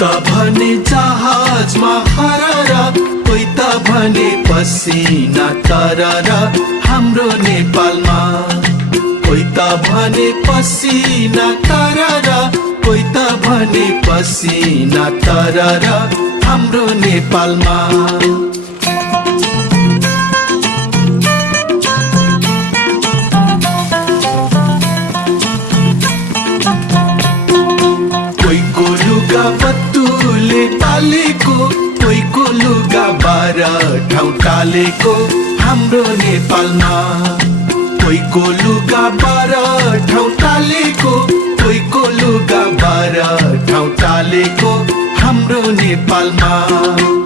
त भने जहाजमा हरर, कोही त भने पसिना तरर हाम्रो नेपालमा। कोही त भने पसिना तरर, कोही त भने पसिना तरर हाम्रो नेपालमा। कोहीको लुगा बत्तुले पालेको, कोहीको लुगा 12 ठाउँ टालेको हाम्रो नेपालमा। कोहीको लुगा 12 ठाउँ टालेको, कोहीको लुगा 12 ठाउँ टालेको हाम्रो नेपालमा।